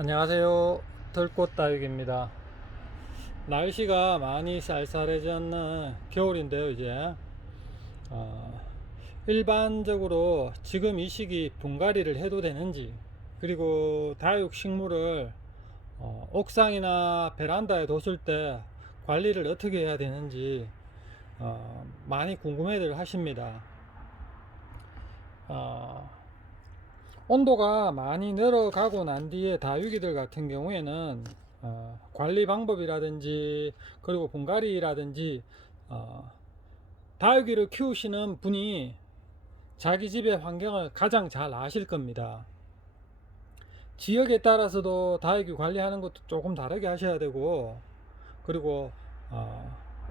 안녕하세요. 들꽃다육입니다. 날씨가 많이 쌀쌀해졌는 겨울인데요, 이제. 어, 일반적으로 지금 이 시기 분갈이를 해도 되는지, 그리고 다육 식물을 옥상이나 베란다에 뒀을 때 관리를 어떻게 해야 되는지 많이 궁금해들 하십니다. 어, 온도가 많이 내려가고 난 뒤에 다육이들 같은 경우에는 관리 방법이라든지 그리고 분갈이라든지 어, 다육이를 키우시는 분이 자기 집의 환경을 가장 잘 아실 겁니다. 지역에 따라서도 다육이 관리하는 것도 조금 다르게 하셔야 되고, 그리고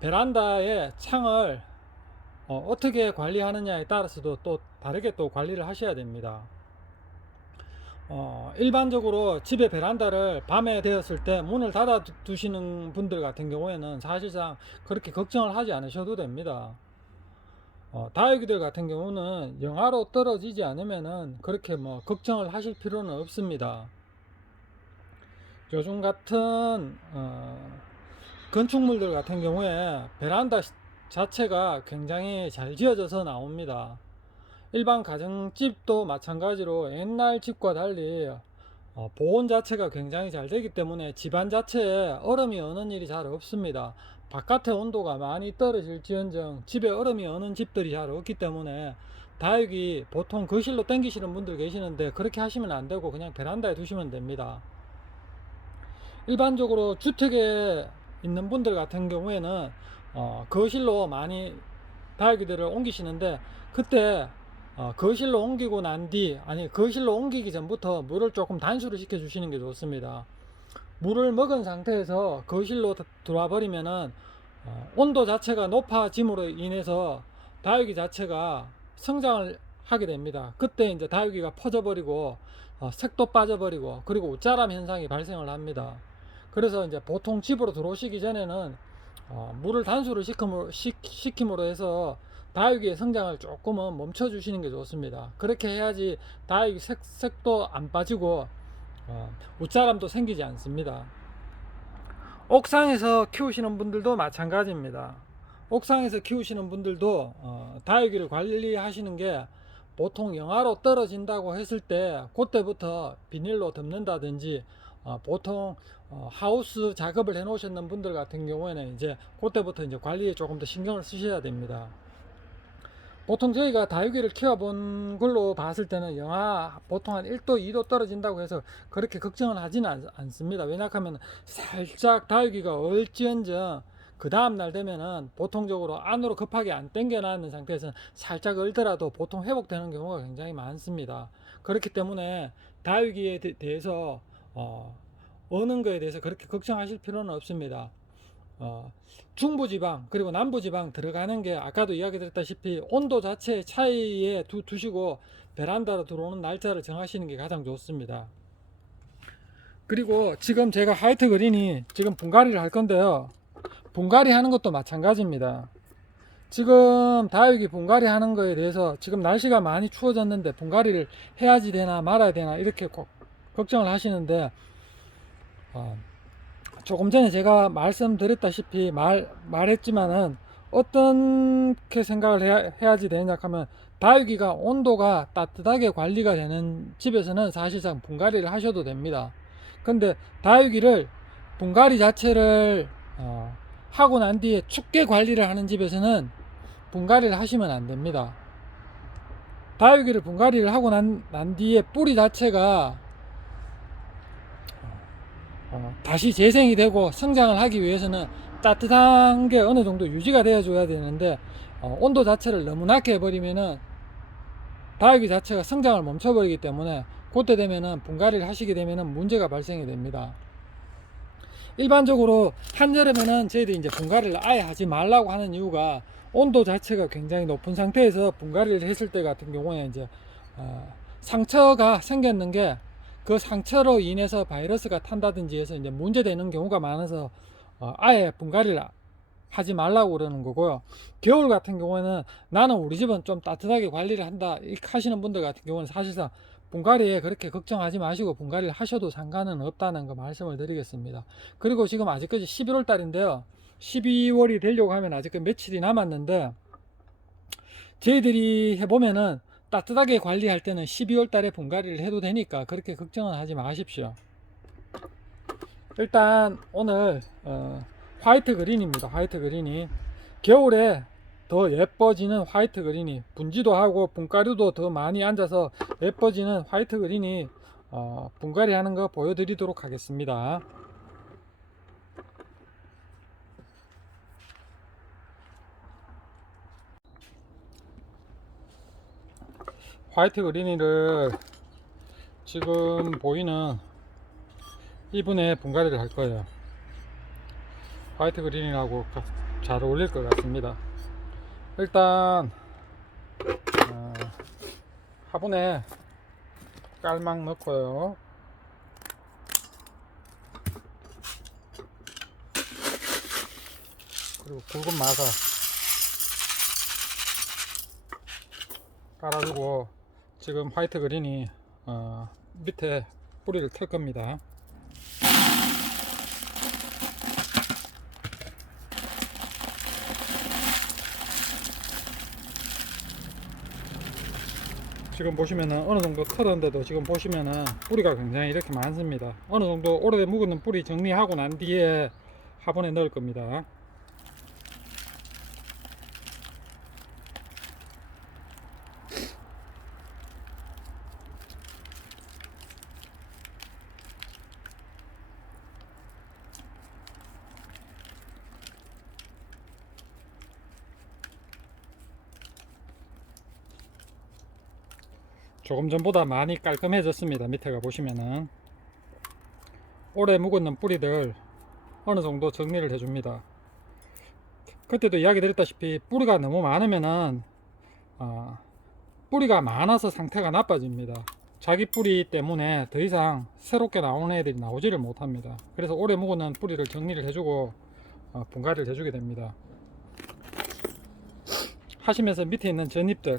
베란다의 창을 어떻게 관리하느냐에 따라서도 또 다르게 또 관리를 하셔야 됩니다. 일반적으로 집의 베란다를 밤에 되었을 때 문을 닫아 두시는 분들 같은 경우에는 사실상 그렇게 걱정을 하지 않으셔도 됩니다. 다육이들 같은 경우는 영하로 떨어지지 않으면은 그렇게 뭐 걱정을 하실 필요는 없습니다. 요즘 같은 건축물들 같은 경우에 베란다 자체가 굉장히 잘 지어져서 나옵니다. 일반 가정집도 마찬가지로 옛날 집과 달리 보온 자체가 굉장히 잘 되기 때문에 집안 자체에 얼음이 어는 일이 잘 없습니다. 바깥의 온도가 많이 떨어질지언정 집에 얼음이 어는 집들이 잘 없기 때문에 다육이 보통 거실로 당기시는 분들 계시는데 그렇게 하시면 안 되고 그냥 베란다에 두시면 됩니다. 일반적으로 주택에 있는 분들 같은 경우에는 거실로 많이 다육이들을 옮기시는데, 그때 거실로 옮기고 난 뒤, 아니 거실로 옮기기 전부터 물을 조금 단수를 시켜 주시는 게 좋습니다. 물을 먹은 상태에서 거실로 들어와 버리면은 온도 자체가 높아짐으로 인해서 다육이 자체가 성장을 하게 됩니다. 그때 이제 다육이가 퍼져 버리고 색도 빠져 버리고 그리고 웃자람 현상이 발생을 합니다. 그래서 이제 보통 집으로 들어오시기 전에는 물을 단수를 시킴으로 해서 다육이의 성장을 조금은 멈춰 주시는 게 좋습니다. 그렇게 해야지 다육이 색도 안 빠지고 웃자람도 생기지 않습니다. 옥상에서 키우시는 분들도 마찬가지입니다. 옥상에서 키우시는 분들도 다육이를 관리하시는 게 보통 영하로 떨어진다고 했을 때 그때부터 비닐로 덮는다든지 보통 하우스 작업을 해 놓으셨는 분들 같은 경우에는 이제 그때부터 이제 관리에 조금 더 신경을 쓰셔야 됩니다. 보통 저희가 다육이를 키워본 걸로 봤을 때는 영하 보통 한 1도, 2도 떨어진다고 해서 그렇게 걱정은 하지는 않습니다. 왜냐하면 살짝 다육이가 얼지언정 그 다음날 되면은 보통적으로 안으로 급하게 안 당겨놨는 상태에서는 살짝 얼더라도 보통 회복되는 경우가 굉장히 많습니다. 그렇기 때문에 다육이에 대해서 어는 거에 대해서 그렇게 걱정하실 필요는 없습니다. 어, 중부지방 그리고 남부지방 들어가는 게 아까도 이야기 드렸다시피 온도 자체의 차이에 두시고 베란다로 들어오는 날짜를 정하시는 게 가장 좋습니다. 그리고 지금 제가 화이트 그린이 지금 분갈이를 할 건데요. 분갈이 하는 것도 마찬가지입니다. 지금 다육이 분갈이 하는 거에 대해서 지금 날씨가 많이 추워졌는데 분갈이를 해야지 되나 말아야 되나 이렇게 걱정을 하시는데 조금 전에 제가 말씀드렸다시피 말했지만은 어떻게 생각을 해야지 되냐 하면 다육이가 온도가 따뜻하게 관리가 되는 집에서는 사실상 분갈이를 하셔도 됩니다. 근데 다육이를 분갈이 자체를 하고 난 뒤에 춥게 관리를 하는 집에서는 분갈이를 하시면 안 됩니다. 다육이를 분갈이를 하고 난 뒤에 뿌리 자체가 다시 재생이 되고 성장을 하기 위해서는 따뜻한 게 어느 정도 유지가 되어 줘야 되는데 온도 자체를 너무 낮게 해버리면은 다육이 자체가 성장을 멈춰버리기 때문에 그때 되면은 분갈이를 하시게 되면은 문제가 발생이 됩니다. 일반적으로 한여름에는 저희들이 이제 분갈이를 아예 하지 말라고 하는 이유가 온도 자체가 굉장히 높은 상태에서 분갈이를 했을 때 같은 경우에 이제 상처가 생겼는 게 그 상처로 인해서 바이러스가 탄다든지 해서 이제 문제되는 경우가 많아서 아예 분갈이를 하지 말라고 그러는 거고요. 겨울 같은 경우에는 나는 우리 집은 좀 따뜻하게 관리를 한다 이렇게 하시는 분들 같은 경우는 사실상 분갈이에 그렇게 걱정하지 마시고 분갈이를 하셔도 상관은 없다는 거 말씀을 드리겠습니다. 그리고 지금 아직까지 11월 달인데요. 12월이 되려고 하면 아직 며칠이 남았는데, 저희들이 해보면은 따뜻하게 관리할 때는 12월 달에 분갈이를 해도 되니까 그렇게 걱정은 하지 마십시오. 일단 오늘 화이트 그린입니다. 화이트 그린이 겨울에 더 예뻐지는 화이트 그린이, 분지도 하고 분가루도 더 많이 앉아서 예뻐지는 화이트 그린이 분갈이 하는 거 보여드리도록 하겠습니다. 화이트 그린이를 지금 보이는 이분의 분갈이를 할 거예요. 화이트 그린이라고 잘 어울릴 것 같습니다. 일단 화분에 깔막 넣고요. 그리고 굵은 마사 깔아주고, 지금 화이트 그린이 밑에 뿌리를 캘 겁니다. 지금 보시면은 어느 정도 털었는데도 지금 보시면은 뿌리가 굉장히 이렇게 많습니다. 어느 정도 오래돼 묵은 뿌리 정리하고 난 뒤에 화분에 넣을 겁니다. 조금 전보다 많이 깔끔해졌습니다. 밑에가 보시면은 오래 묵은 뿌리들 어느 정도 정리를 해줍니다. 그때도 이야기 드렸다시피 뿌리가 너무 많으면은 뿌리가 많아서 상태가 나빠집니다. 자기 뿌리 때문에 더 이상 새롭게 나오는 애들이 나오지를 못합니다. 그래서 오래 묵은 뿌리를 정리를 해주고 분갈이를 해주게 됩니다. 하시면서 밑에 있는 전잎들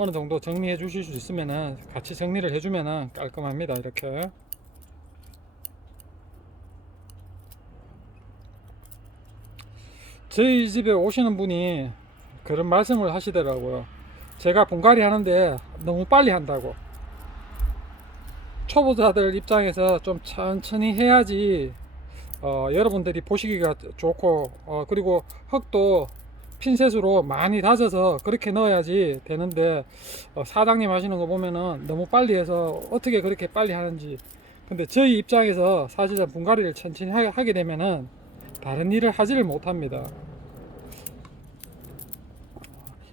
어느 정도 정리해 주실 수 있으면은 같이 정리를 해주면은 깔끔합니다. 이렇게 저희 집에 오시는 분이 그런 말씀을 하시더라고요. 제가 분갈이 하는데 너무 빨리 한다고. 초보자들 입장에서 좀 천천히 해야지 여러분들이 보시기가 좋고, 그리고 흙도 핀셋으로 많이 다져서 그렇게 넣어야지 되는데, 사장님 하시는 거 보면은 너무 빨리 해서 어떻게 그렇게 빨리 하는지. 근데 저희 입장에서 사실은 분갈이를 천천히 하게 되면은 다른 일을 하지를 못합니다.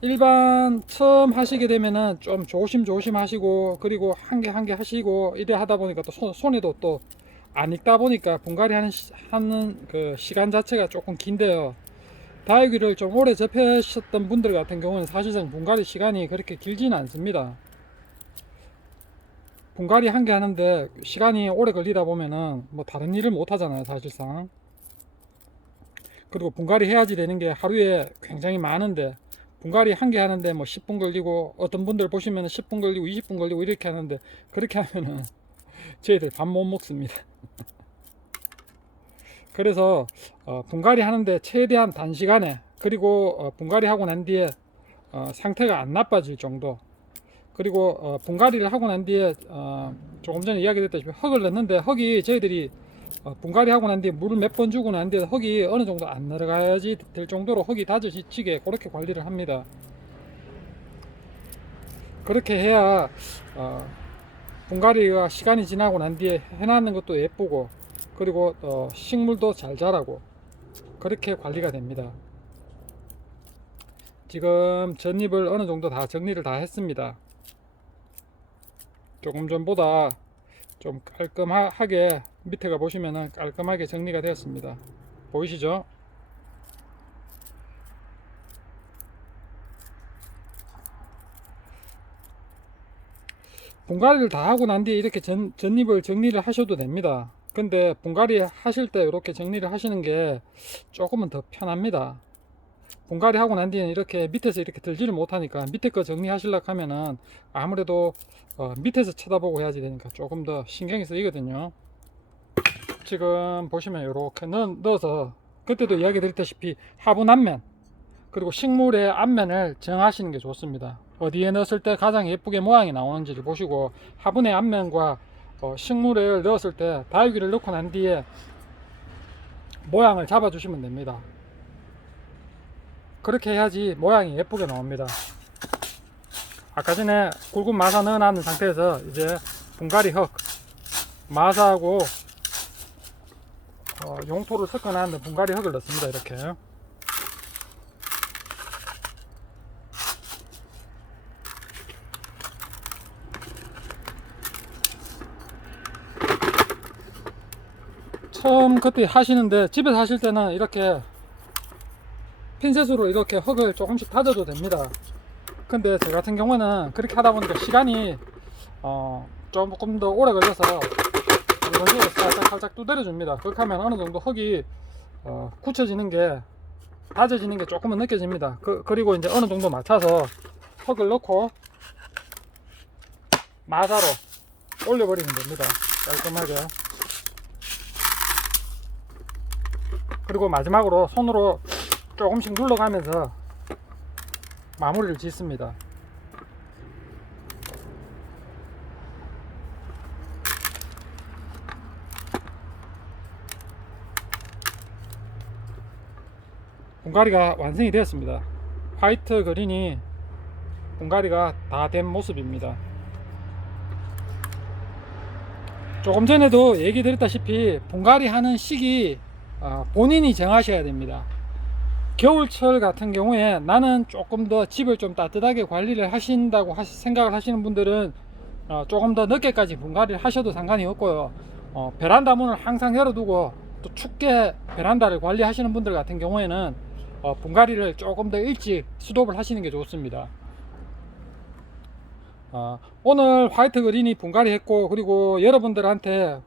일반 처음 하시게 되면은 좀 조심 하시고, 그리고 한 개 한 개 하시고 이래 하다 보니까 또 손에도 또 안 익다 보니까 분갈이 하는 그 시간 자체가 조금 긴데요. 다육이를 좀 오래 접하셨던 분들 같은 경우는 사실상 분갈이 시간이 그렇게 길지는 않습니다. 분갈이 한 개 하는데 시간이 오래 걸리다 보면은 뭐 다른 일을 못 하잖아요, 사실상. 그리고 분갈이 해야지 되는 게 하루에 굉장히 많은데, 분갈이 한 개 하는데 뭐 10분 걸리고, 어떤 분들 보시면 10분 걸리고 20분 걸리고 이렇게 하는데, 그렇게 하면은 저희들 밥 못 먹습니다. 그래서 분갈이 하는데 최대한 단시간에, 그리고 분갈이 하고 난 뒤에 상태가 안 나빠질 정도, 그리고 분갈이를 하고 난 뒤에 조금 전에 이야기 드렸다시피 흙을 넣는데, 흙이 저희들이 분갈이 하고 난 뒤에 물을 몇 번 주고 난 뒤에 흙이 어느 정도 안 내려가야지 될 정도로 흙이 다져지게 그렇게 관리를 합니다. 그렇게 해야 분갈이가 시간이 지나고 난 뒤에 해놨는 것도 예쁘고, 그리고 식물도 잘 자라고 그렇게 관리가 됩니다. 지금 전잎을 어느 정도 다 정리를 다 했습니다. 조금 전보다 좀 깔끔하게 밑에가 보시면은 깔끔하게 정리가 되었습니다. 보이시죠? 분갈이를 다 하고 난 뒤에 이렇게 전잎을 정리를 하셔도 됩니다. 근데 분갈이 하실 때 이렇게 정리를 하시는 게 조금은 더 편합니다. 분갈이 하고 난 뒤에 이렇게 밑에서 이렇게 들지를 못하니까 밑에 거 정리하시려고 하면은 아무래도 밑에서 쳐다보고 해야지 되니까 조금 더 신경이 쓰이거든요. 지금 보시면 이렇게 넣어서 그때도 이야기 드렸다시피 화분 앞면 그리고 식물의 앞면을 정하시는 게 좋습니다. 어디에 넣었을 때 가장 예쁘게 모양이 나오는지를 보시고 화분의 앞면과 식물을 넣었을 때 다육이를 넣고 난 뒤에 모양을 잡아 주시면 됩니다. 그렇게 해야지 모양이 예쁘게 나옵니다. 아까 전에 굵은 마사 넣어 놨는 상태에서 이제 분갈이 흙 마사하고 용토를 섞어 놨는 분갈이 흙을 넣습니다. 이렇게 처음 그때 하시는데 집에서 하실 때는 이렇게 핀셋으로 이렇게 흙을 조금씩 다져도 됩니다. 근데 저 같은 경우는 그렇게 하다 보니까 시간이 조금 더 오래 걸려서 이런 식으로 살짝 두드려 줍니다. 그렇게 하면 어느 정도 흙이 굳혀지는 게 다져지는 게 조금은 느껴집니다. 그리고 이제 어느 정도 맞춰서 흙을 넣고 마사로 올려버리면 됩니다. 깔끔하게. 그리고 마지막으로 손으로 조금씩 눌러가면서 마무리를 짓습니다. 분갈이가 완성이 되었습니다. 화이트 그린이 분갈이가 다 된 모습입니다. 조금 전에도 얘기 드렸다시피 분갈이 하는 시기 본인이 정하셔야 됩니다. 겨울철 같은 경우에 나는 조금 더 집을 좀 따뜻하게 관리를 하신다고 생각을 하시는 분들은 조금 더 늦게까지 분갈이를 하셔도 상관이 없고요. 베란다 문을 항상 열어두고 또 춥게 베란다를 관리하시는 분들 같은 경우에는 분갈이를 조금 더 일찍 스톱을 하시는 게 좋습니다. 오늘 화이트 그린이 분갈이 했고, 그리고 여러분들한테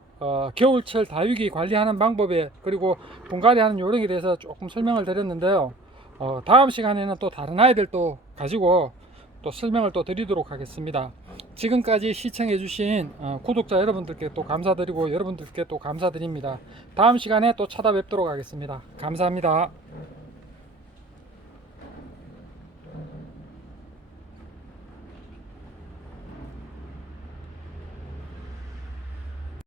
겨울철 다육이 관리하는 방법에 그리고 분갈이 하는 요령에 대해서 조금 설명을 드렸는데요. 다음 시간에는 또 다른 아이들도 가지고 또 설명을 또 드리도록 하겠습니다. 지금까지 시청해 주신 구독자 여러분들께 또 감사드리고 여러분들께 또 감사드립니다. 다음 시간에 또 찾아뵙도록 하겠습니다. 감사합니다.